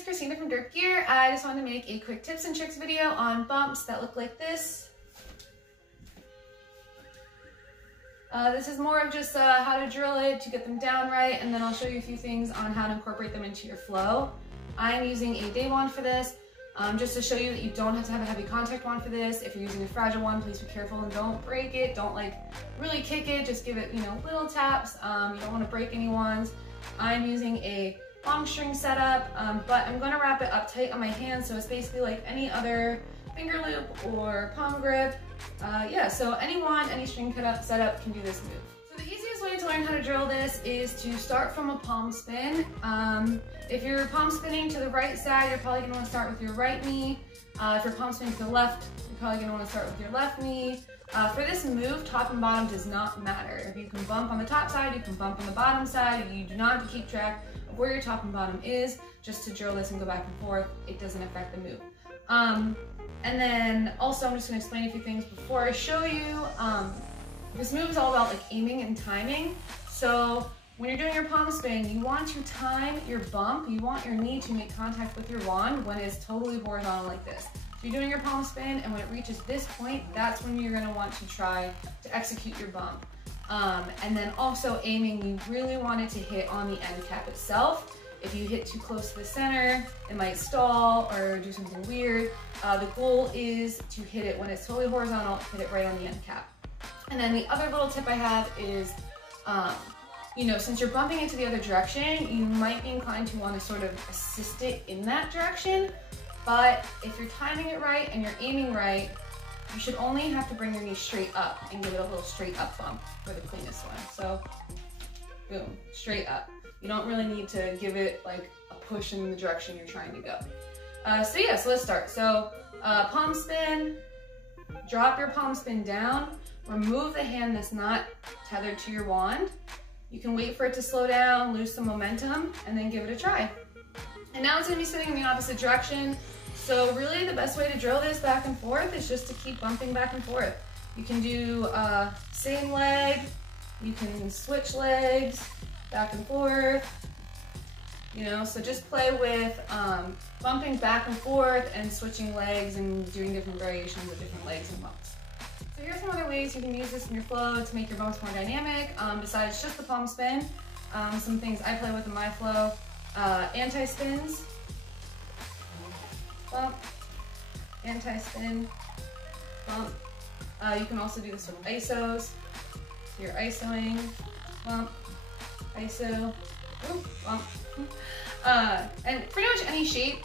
it's Christina from Derp Gear. I just wanted to make a quick tips and tricks video on bumps that look like this. This is more of just how to drill it to get them down right, and then I'll show you a few things on how to incorporate them into your flow. I'm using a day wand for this, just to show you that you don't have to have a heavy contact wand for this. If you're using a fragile one, please be careful and don't break it. Don't like really kick it, just give it, little taps. You don't want to break any wands. I'm using a long string setup, but I'm going to wrap it up tight on my hand, so it's basically like any other finger loop or palm grip. Yeah, so any wand, any string setup can do this move. So the easiest way to learn how to drill this is to start from a palm spin. If you're palm spinning to the right side, you're probably going to want to start with your right knee. If you're palm spinning to the left, you're probably going to want to start with your left knee. For this move, top and bottom does not matter. If you can bump on the top side, you can bump on the bottom side. You do not have to keep track of where your top and bottom is just to drill this and go back and forth. It doesn't affect the move. And then also I'm just going to explain a few things before I show you. This move is all about like aiming and timing. So when you're doing your palm spin, you want to time your bump. You want your knee to make contact with your wand when it's totally horizontal like this. So you're doing your palm spin, and when it reaches this point, that's when you're going to want to try to execute your bump. And then also aiming, you really want it to hit on the end cap itself. If you hit too close to the center, it might stall or do something weird. The goal is to hit it when it's totally horizontal, hit it right on the end cap. And then the other little tip I have is, since you're bumping it to the other direction, you might be inclined to want to sort of assist it in that direction. But if you're timing it right and you're aiming right, you should only have to bring your knee straight up and give it a little straight up bump for the cleanest one. So, boom, straight up. You don't really need to give it like a push in the direction you're trying to go. So let's start. So palm spin, drop your palm spin down, remove the hand that's not tethered to your wand. You can wait for it to slow down, lose some momentum, and then give it a try. And now it's gonna be spinning in the opposite direction. So really the best way to drill this back and forth is just to keep bumping back and forth. You can do same leg, you can switch legs, back and forth, so just play with bumping back and forth and switching legs and doing different variations of different legs and bumps. So here's some other ways you can use this in your flow to make your bumps more dynamic, besides just the palm spin. Some things I play with in my flow, anti-spins, bump, anti-spin, bump. You can also do this with ISOs. So you're ISOing, bump, ISO, ooh, bump. And pretty much any shape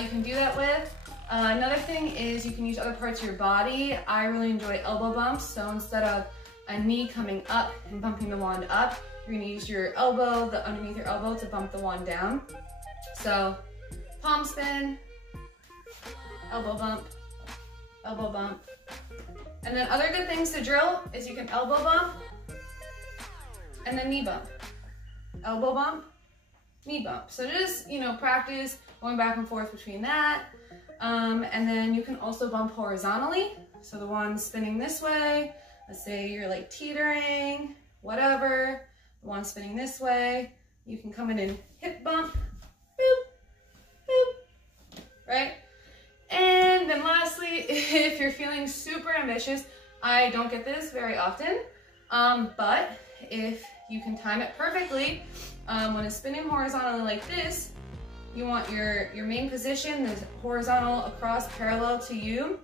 you can do that with. Another thing is you can use other parts of your body. I really enjoy elbow bumps, so instead of a knee coming up and bumping the wand up, you're gonna use your elbow, the underneath your elbow, to bump the wand down. So palm spin, elbow bump, elbow bump. And then other good things to drill is you can elbow bump and then knee bump. Elbow bump, knee bump. So just, practice going back and forth between that. And then you can also bump horizontally. So the wand's spinning this way. Let's say you're like teetering, whatever. The wand's spinning this way. You can come in and hip bump, boop, boop, right? And then lastly, if you're feeling super ambitious, I don't get this very often, but if you can time it perfectly, when it's spinning horizontally like this, you want your main position is horizontal across parallel to you.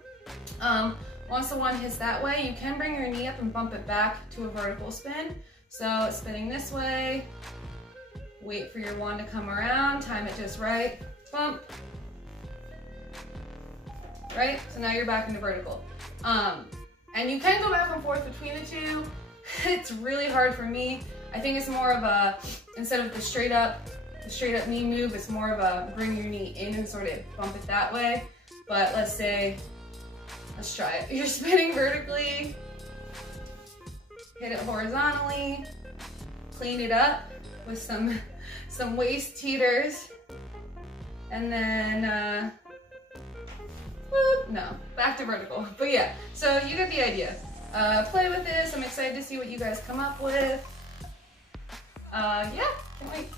Once the wand hits that way, you can bring your knee up and bump it back to a vertical spin. So it's spinning this way, wait for your wand to come around, time it just right, bump, right? So now you're back into vertical. And you can go back and forth between the two. It's really hard for me. I think it's more of a, instead of the straight up knee move, it's more of a bring your knee in and sort of bump it that way. But let's try it. You're spinning vertically, hit it horizontally, clean it up with some waist teeters, and then no, back to vertical. But yeah, so you get the idea. Play with this. I'm excited to see what you guys come up with. Yeah, can't wait.